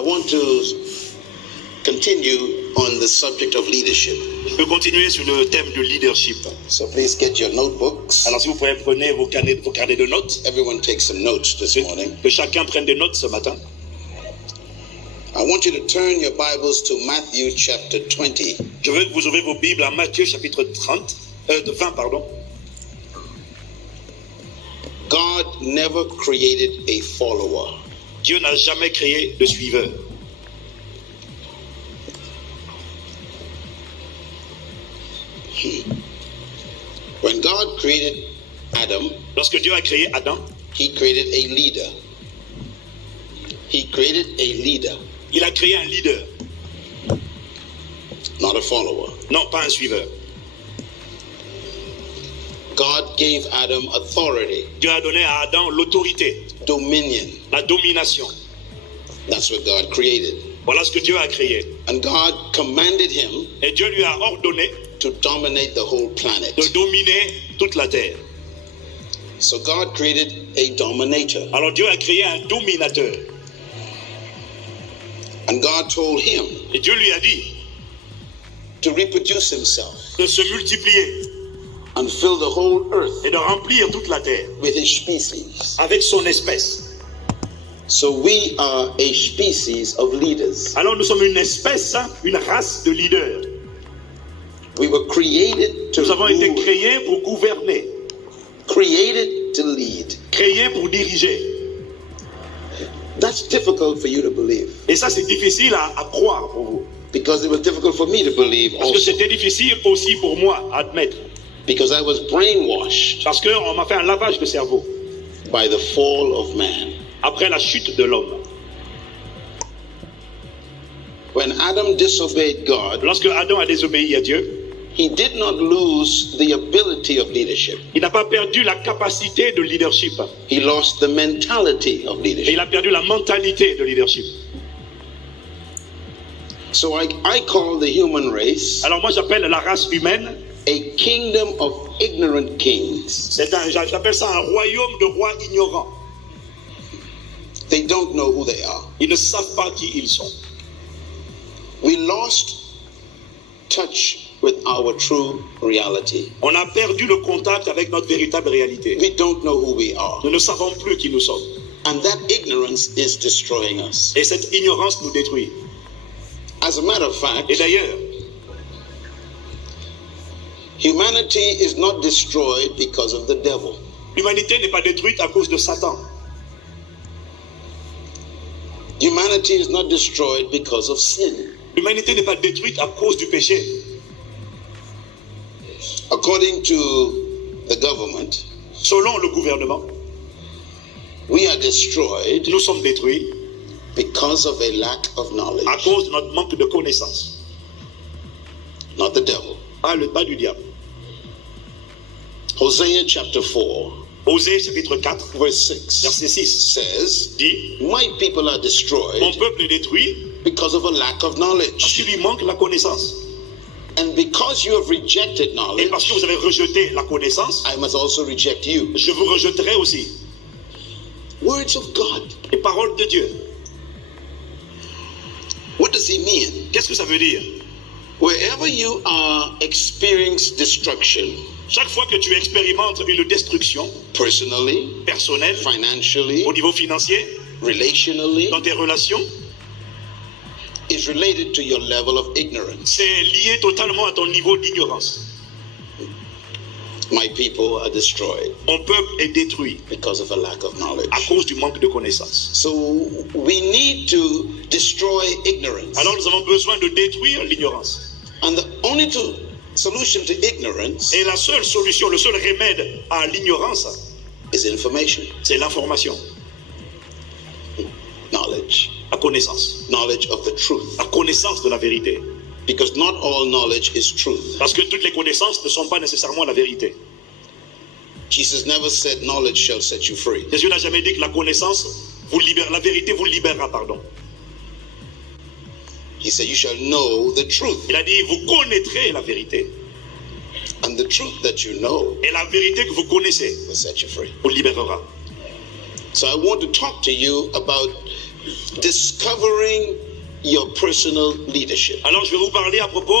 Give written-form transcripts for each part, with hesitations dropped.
I want to continue on the subject of leadership. Je peux continuer sur le thème du leadership. So please get your notebooks. Alors si vous pouvez prenez vos carnets de notes. Everyone take some notes this morning. Que chacun prenne des notes ce matin. I want you to turn your Bibles to Matthew chapter 20. Je veux que vous ouvrez vos Bibles à Matthieu chapitre 20, pardon. God never created a follower. Dieu n'a jamais créé de suiveur. When God created Adam, lorsque Dieu a créé Adam, he created a leader. He created a leader. Il a créé un leader. Not a follower. Non, pas un suiveur. God gave Adam authority. Dieu a donné à Adam l'autorité, dominion. La domination. That's what God created. Voilà ce que Dieu a créé. And God commanded him et Dieu lui a ordonné to dominate the whole planet. De dominer toute la terre. So God created a dominator. Alors Dieu a créé un dominateur. And God told him et Dieu lui a dit to reproduce himself. De se multiplier. And fill the whole earth. Et de remplir toute la terre. With his species. Avec son espèce. So we are a species of leaders. Alors nous sommes une espèce, une race de leaders. We were created to Nous avons été créés pour gouverner. Created to lead. Créés pour diriger. That's difficult for you to believe. Et ça c'est difficile à croire pour vous. Because it was difficult for me to believe Parce que c'était difficile aussi pour moi à admettre. Because I was brainwashed. Parce qu'on m'a fait un lavage de cerveau. By the fall of man. Après la chute de l'homme. When Adam disobeyed God, lorsque Adam a désobéi à Dieu, he did not lose the ability of leadership. Il n'a pas perdu la capacité de leadership. He lost the mentality of leadership. Et il a perdu la mentalité de leadership. So I call the human race. Alors moi j'appelle la race humaine a kingdom of ignorant kings. J'appelle ça un royaume de rois ignorants. They don't know who they are. Ils ne savent pas qui ils sont. We lost touch with our true reality. On a perdu le contact avec notre véritable réalité. We don't know who we are. Nous ne savons plus qui nous sommes. And that ignorance is destroying us. Et cette ignorance nous détruit. As a matter of fact, et d'ailleurs, humanity is not destroyed because of the devil. L'humanité n'est pas détruite à cause de Satan. Humanity is not destroyed because of sin. L'humanité n'est pas détruite à cause du péché. According to the government, selon le gouvernement, we are destroyed. Nous sommes détruits because of a lack of knowledge. À cause de notre manque de connaissance. Not the devil. Pas du diable. Hosea chapter 4. Osée chapitre 4, verse 6, verset 6 says, dit, my people are destroyed mon peuple est détruit because of a lack of knowledge. Parce qu'il lui manque la connaissance. And because you have rejected knowledge, et parce que vous avez rejeté la connaissance, I must also reject you. Je vous rejetterai aussi. Words of God. Les paroles de Dieu. What does he mean? Qu'est-ce que ça veut dire? Wherever you are experiencing destruction, chaque fois que tu expérimentes une destruction, personally, personnelle, financially, au niveau financier, relationally, dans tes relations, is related to your level of ignorance. C'est lié totalement à ton niveau d'ignorance. My people are destroyed. Mon peuple est détruit because of a lack of knowledge. À cause du manque de connaissance. So we need to destroy ignorance. Alors nous avons besoin de détruire l'ignorance. And the only solution to ignorance. Et la seule solution, le seul remède à l'ignorance, is information. C'est l'information. Knowledge. La connaissance. Knowledge of the truth. La connaissance de la vérité. Because not all knowledge is truth. Parce que toutes les connaissances ne sont pas nécessairement la vérité. Jesus never said knowledge shall set you free. Jésus n'a jamais dit que la connaissance vous libère, la vérité vous libérera, pardon. He said you shall know the truth. Il a dit vous connaîtrez la vérité. And the truth that you know. Et la vérité que vous connaissez will set you free. Vous libérera. So I want to talk to you about discovering your personal leadership. Alors je vais vous parler à propos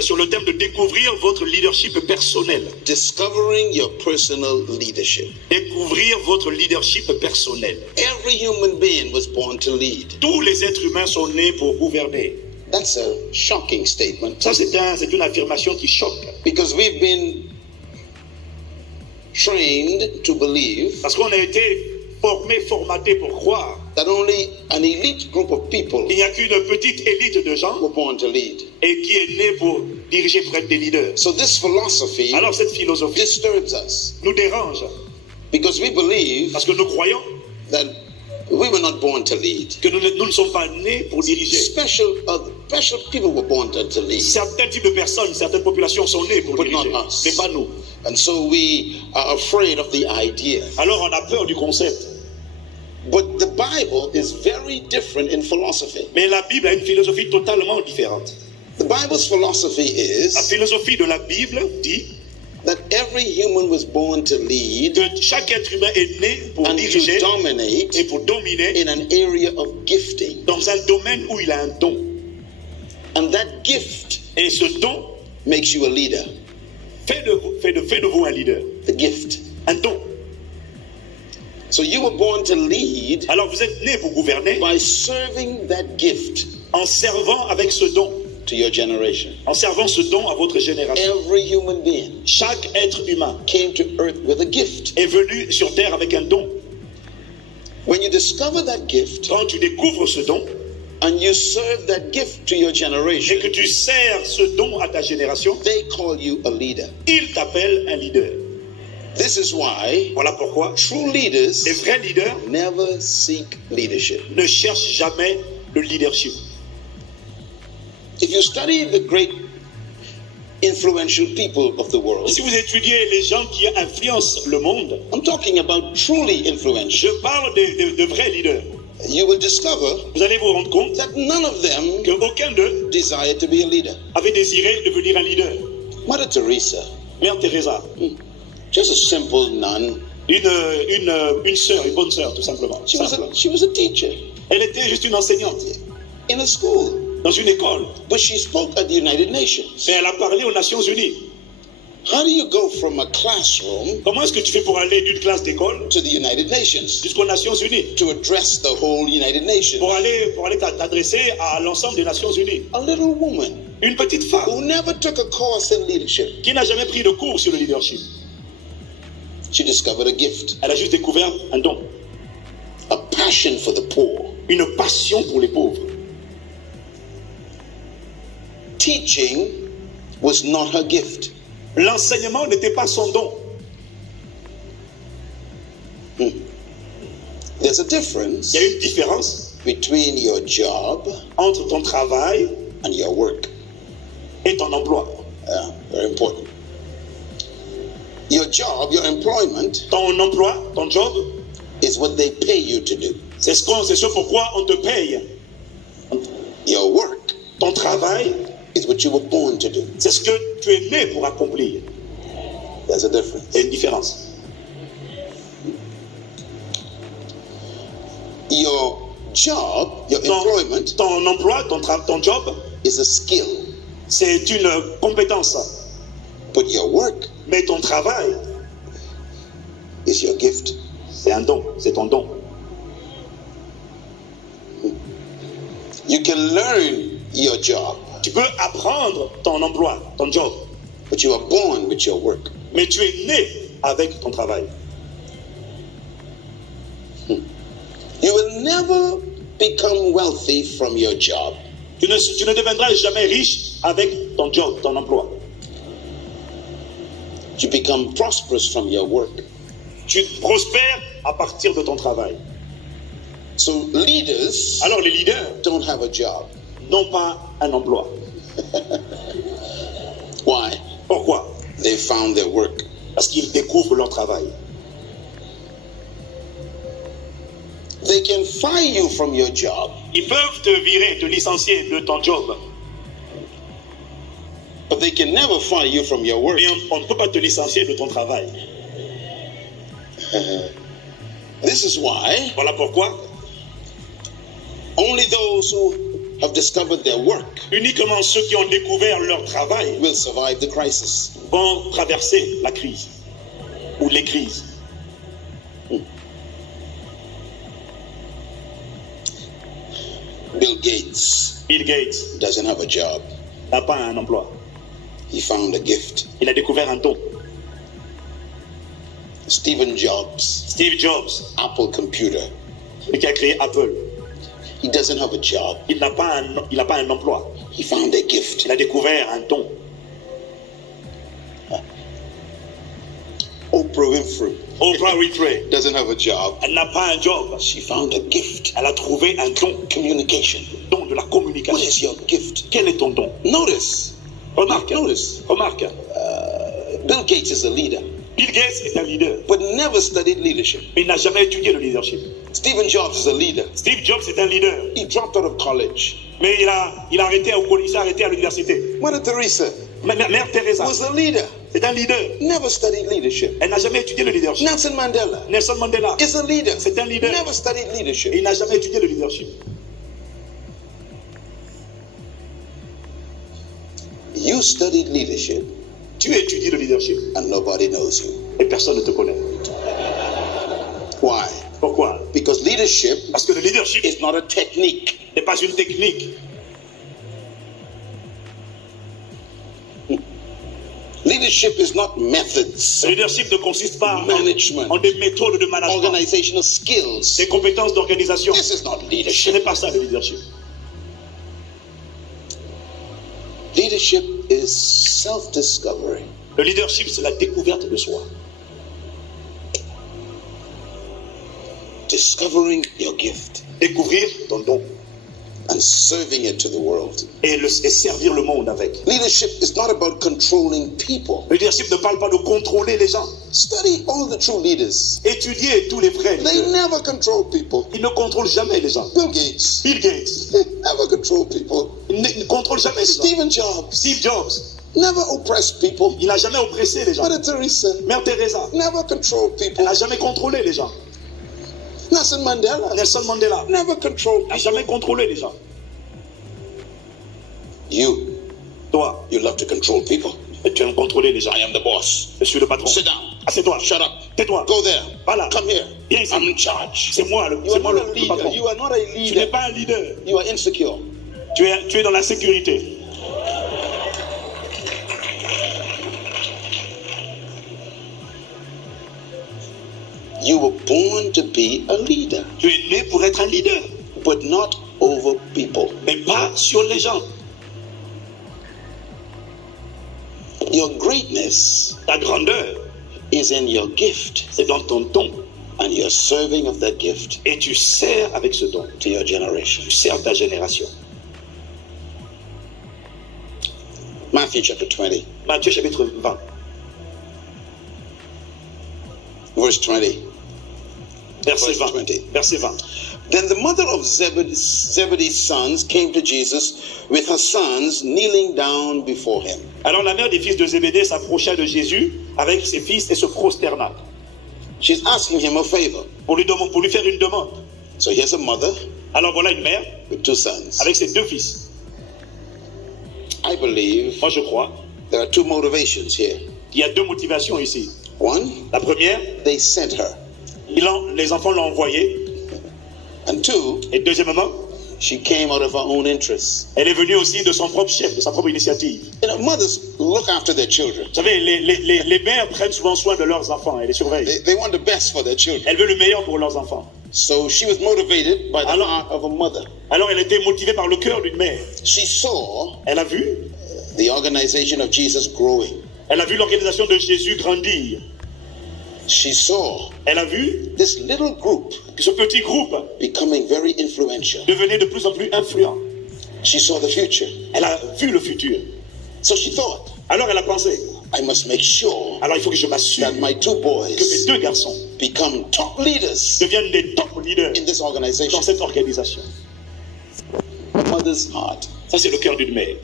sur le thème de découvrir votre leadership personnel. Discovering your personal leadership. Découvrir votre leadership personnel. Every human being was born to lead. Tous les êtres humains sont nés pour gouverner. That's a shocking statement. Ça, c'est une affirmation qui choque. Because we've been trained to believe Parce qu'on a été formaté pour croire that only an elite group of people qu'il n'y a qu'une petite élite de gens were born to lead. et qui est née pour diriger, pour être des leaders. So this philosophy Alors cette philosophie disturbs us nous dérange because we believe parce que nous croyons that we were not born to lead. que nous ne sommes pas nés pour diriger. Special people were born to lead. Certains types de personnes, certaines populations sont nées pour But diriger, not us. mais pas nous. And so we are afraid of the idea. Alors on a peur du concept. But the Bible is very different in philosophy. Mais la Bible a une philosophie totalement différente. The Bible's philosophy La is philosophie de la Bible dit that every human was born to lead que chaque être humain est né pour and diriger to dominate et pour dominer in an area of gifting. dans un domaine où il a un don. And that gift Et ce don makes you a leader. fait de vous un leader. The gift. Un don. So you were born to lead Alors vous êtes né pour gouverner by serving that gift en servant avec ce don. to your generation. En servant ce don à votre génération. Every human being Chaque être humain came to earth with a gift. est venu sur terre avec un don. When you discover that gift Quand tu découvres ce don and you serve that gift to your et generation, que tu sers ce don à ta génération, they call you a leader. il t'appelle un leader. This is why Voilà pourquoi true leaders les vrais leaders never seek leadership. ne cherchent jamais le leadership. If you study the great influential people of the world, Si vous étudiez les gens qui influencent le monde, I'm talking about truly influential, je parle de vrais leaders. you will discover Vous allez vous rendre compte that none of them qu'aucun d'eux desire to be a leader. avait désiré devenir un leader. Mother Teresa, Mère Teresa, just a simple nun. une sœur, une bonne sœur, tout simplement. She was Simple. a teacher Elle était juste une enseignante in a school, dans une école, but she spoke at the United Nations. mais elle a parlé aux Nations Unies. How do you go from a classroom Comment est-ce que tu fais pour aller d'une classe d'école to the United Nations jusqu'aux Nations Unies, to address the whole United Nations? pour aller t'adresser à l'ensemble des Nations Unies? A little woman Une petite femme who never took a course in leadership. qui n'a jamais pris de cours sur le leadership. She discovered a gift, Elle a juste découvert un don, a passion for the poor. une passion pour les pauvres. Teaching was not her gift. L'enseignement n'était pas son don. There's a difference Il y a une différence between your job entre ton travail and your work. et ton emploi. Very important. Your job, your employment, Ton emploi, ton job, is what they pay you to do. c'est ce pourquoi on te paye. Your work Ton travail, is what you were born to do. c'est ce que tu es né pour accomplir. There's a difference. Il y a une différence. Your job, your employment, Ton emploi, ton job, is a skill, c'est une compétence. but your work Mais ton travail, is your gift. c'est un don, c'est ton don. You can learn your job, Tu peux apprendre ton emploi, ton job, but you are born with your work. mais tu es né avec ton travail. You will never become wealthy from your job. Tu ne deviendras jamais riche avec ton job, ton emploi. You become prosperous from your work. Tu prospères à partir de ton travail. So leaders Alors les leaders don't have a job. n'ont pas un emploi. Why? Pourquoi? They found their work. Parce qu'ils découvrent leur travail. They can fire you from your job, Ils peuvent te virer, te licencier de ton job, but they can never fire you from your work. mais on ne peut pas te licencier de ton travail. This is why Voilà pourquoi Only those who have discovered their work Uniquement ceux qui ont découvert leur travail will survive the crisis. vont traverser la crise ou les crises. Bill Gates Bill Gates doesn't have a job. n'a pas un emploi. He found a gift. Il a découvert un don. Stephen Jobs, Steve Jobs, Apple Computer, qui a créé Apple, he doesn't have a job. il n'a pas un emploi. He found a gift. Il a découvert un don. Oprah Winfrey Oprah Winfrey, doesn't have a job. elle n'a pas un job. She found a gift. Elle a trouvé un don. Communication. Don de la What communication. is your gift? Quel est ton don? Notice. Remarque. Notice. Remarque. Bill Gates is a leader, Bill Gates est un leader, but never studied leadership. mais il n'a jamais étudié le leadership. Stephen Jobs is a leader. Steve Jobs est un leader, He dropped out of college. mais il s'est arrêté à l'université. Mother Teresa Mère Teresa, was a leader, c'est un leader. never studied leadership. Elle n'a jamais étudié le leadership. Nelson Mandela Nelson Mandela, is a leader, c'est un leader. never studied leadership. Il n'a jamais étudié le leadership. You studied leadership Tu étudies le leadership and nobody knows you. et personne ne te connaît. Why? Pourquoi? Because leadership Parce que le leadership is not a technique. n'est pas une technique. Leadership is not methods, Le leadership ne consiste pas Management. en des méthodes de management, organizational skills. des compétences d'organisation. This is not Ce leadership. n'est pas ça le leadership. Leadership is self-discovery. Le leadership, c'est la découverte de soi. Discovering your gift Découvrir ton don and serving it to the world. et servir le monde avec. Leadership is not about controlling people. Le leadership ne parle pas de contrôler les gens. Study all the true leaders. Étudier tous les vrais They leaders. never control people. Ils ne contrôlent jamais les gens. Bill Gates Bill Gates never control people. il ne contrôle jamais les gens. Stephen Jobs Steve Jobs, never oppressed people. il n'a jamais oppressé les gens. Mother Teresa Mère Teresa, never controlled elle people. n'a jamais contrôlé les gens. Nelson Mandela Nelson Mandela never controlled n'a people. jamais contrôlé les gens. You Toi, love to control people. tu aimes contrôler les gens. I am the boss. Je suis le patron. Sit down. Assieds-toi. Shut up. Tais-toi. Go there. Va là. Come here. Viens ici. I'm in charge. C'est moi You are not a le leader. patron. You are not a Tu n'es leader. pas un leader. You are insecure. Tu es dans la sécurité. You were born to be a leader, Tu es né pour être un leader, but not over people. mais pas sur les gens. Your greatness Ta grandeur, is in your gift, c'est dans ton don. and you're serving of that gift Et tu sers avec ce don. to your generation. Tu sers ta génération. Matthew chapter 20, Matthieu chapitre 20, verse 20. verset Verse 20. 20. Verset 20. Then the mother of Zebedee's sons came to Jesus with her sons kneeling down before him. Alors la mère des fils de Zébédée s'approcha de Jésus avec ses fils et se prosterna She's asking him a favor. pour lui faire une demande. So here's a mother Alors voilà une mère with two sons. avec ses deux fils. I believe Moi je crois there are two motivations here. qu'il y a deux motivations ici. One, La première, they sent her. les enfants l'ont envoyée. And two, Et deuxièmement, she came out of her own interests. elle est venue aussi de son propre chef, de sa propre initiative. You know, mothers look after their children. Vous savez, les mères prennent souvent soin de leurs enfants et les surveillent. They want the best for their children. Elle veut le meilleur pour leurs enfants. So she was motivated by the Alors- heart of a mother. Alors elle était motivée par le cœur d'une mère. She saw Elle a vu the organization of Jesus growing. l'organisation de Jésus grandir. She saw Elle a vu this little group que ce petit groupe becoming very influential. devenait de plus en plus influent. She saw the future. Elle a vu le futur. So she thought, Alors elle a pensé, I must make sure alors il faut que je m'assure that my two que mes boys deux garçons become top leaders deviennent des top leaders in this dans organization. cette organisation. A mother's heart. Ça, c'est le cœur d'une mère.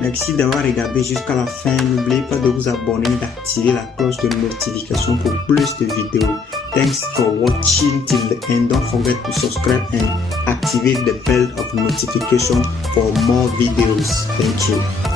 Merci d'avoir regardé jusqu'à la fin. N'oubliez pas de vous abonner et d'activer la cloche de notification pour plus de vidéos. Thanks for watching till the end. Don't forget to subscribe and activate the bell of notification for more videos. Thank you.